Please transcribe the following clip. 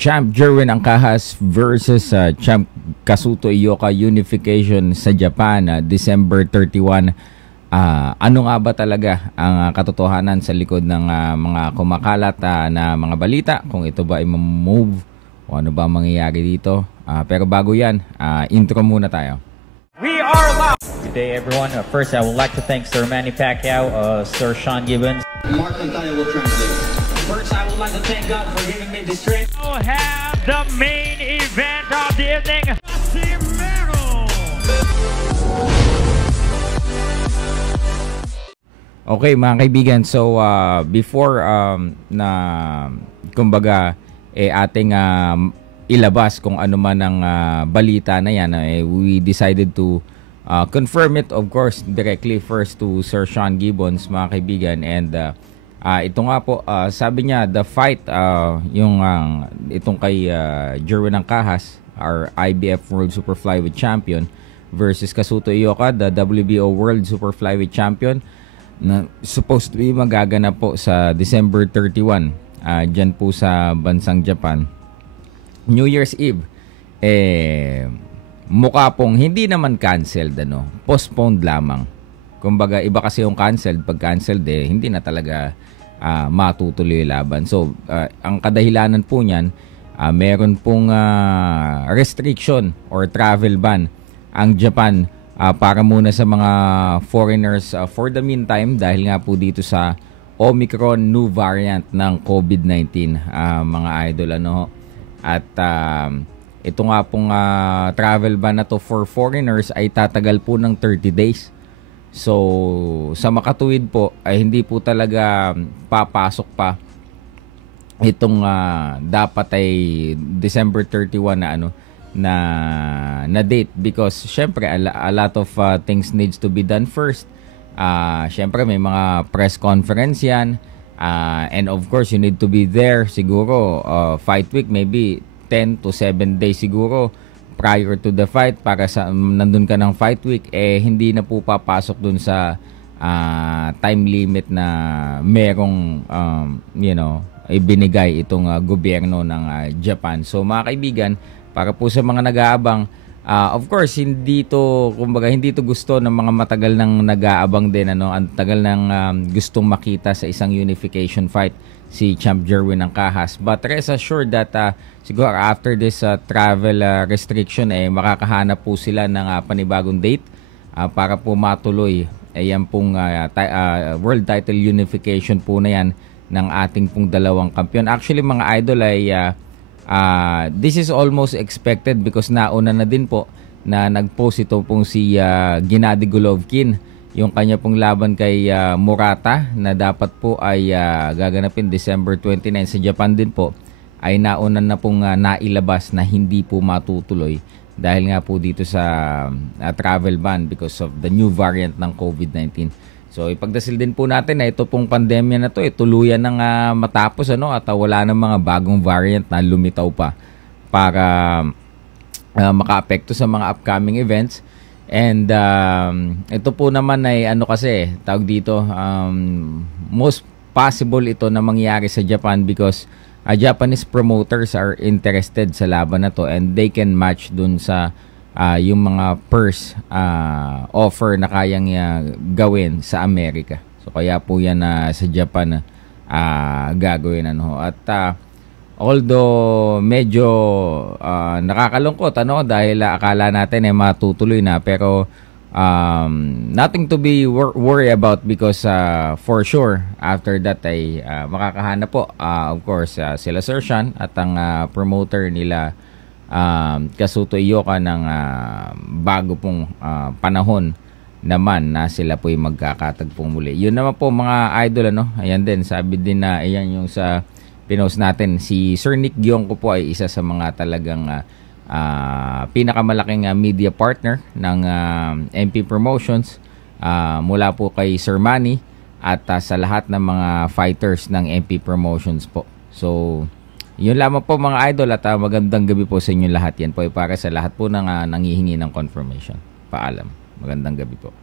Champ Jerwin Angkahas versus Champ Kazuto Ioka unification sa Japan, December 31. Ano nga ba talaga ang katotohanan sa likod ng mga kumakalat na mga balita? Kung ito ba ay move o ano ba mangyayari dito? Pero bago yan, intro muna tayo. We are live! Good day, everyone. First, I would like to thank Sir Manny Pacquiao, Sir Sean Gibbons. Mark Antonio will translate. First, I would like to thank God for giving me this trip. We have the main event of the evening. Okay mga kaibigan, so before na kumbaga ating ilabas kung ano man ang balita na yan, we decided to confirm it of course directly first to Sir Sean Gibbons mga kaibigan. And ito nga po, sabi niya the fight yung itong kay Jerwin Angkahas, our IBF World Super Flyweight Champion, versus Kazuto Ioka, the WBO World Super Flyweight Champion, na supposed to be magaganap po sa December 31 dyan po sa bansang Japan. New Year's Eve, mukha pong hindi naman canceled, postponed lamang. Kumbaga iba kasi yung canceled, pag canceled hindi na talaga matutuloy yung laban. So ang kadahilanan po niyan, meron pong restriction or travel ban ang Japan para muna sa mga foreigners for the meantime, dahil nga po dito sa Omicron new variant ng COVID-19 mga idol at ito nga pong travel ban na to for foreigners ay tatagal po ng 30 days. So sa makatuwid po ay hindi po talaga papasok pa itong dapat ay December 31 na date, because syempre a lot of things needs to be done first. Syempre may mga press conference yan, and of course you need to be there siguro fight week, maybe 10 to 7 days siguro prior to the fight, para sa nandun ka ng fight week, hindi na po papasok dun sa time limit na merong ibinigay itong gobyerno ng Japan. So mga kaibigan, para po sa mga nag-aabang, of course hindi to gusto ng mga matagal nang nag-aabang din, ang tagal nang gustong makita sa isang unification fight si Champ Jerwin Angkahas. But rest assured that siguro after this travel restriction makakahanap po sila ng panibagong date para po matuloy yan pong world title unification po na yan ng ating pong dalawang kampiyon. Actually mga idol ay this is almost expected, because nauna na din po na nag-post ito pong si Gennady Golovkin, yung kanya pong laban kay Murata na dapat po ay gaganapin December 29 sa Japan din po, ay nauna na pong nailabas na hindi po matutuloy dahil nga po dito sa travel ban because of the new variant ng COVID-19. So ipagdasal din po natin na ito pong pandemya na to tuluyan nang matapos at wala nang mga bagong variant na lumitaw pa para makaapekto sa mga upcoming events. And ito po naman ay kasi tawag dito, most possible ito na mangyari sa Japan because Japanese promoters are interested sa laban na to, and they can match dun sa yung mga purse offer na kayang gawin sa Amerika. So kaya po yan sa Japan gagawin at although medyo nakakalungkot dahil akala natin matutuloy na, pero nothing to be worry about, because for sure after that ay makakahanap po of course sila Sir Sean at ang promoter nila Kazuto Ioka ng bago pong panahon naman na sila po'y magkakatagpong muli. Yun naman po mga idol ayan din, sabi din na ayan yung sa pinost natin, si Sir Nick Gionco po ay isa sa mga talagang pinakamalaking media partner ng MP Promotions, mula po kay Sir Manny at sa lahat ng mga fighters ng MP Promotions po. So yun lamang po mga idol, at magandang gabi po sa inyo lahat. Yan po ay para sa lahat po ng nangihingi ng confirmation. Paalam. Magandang gabi po.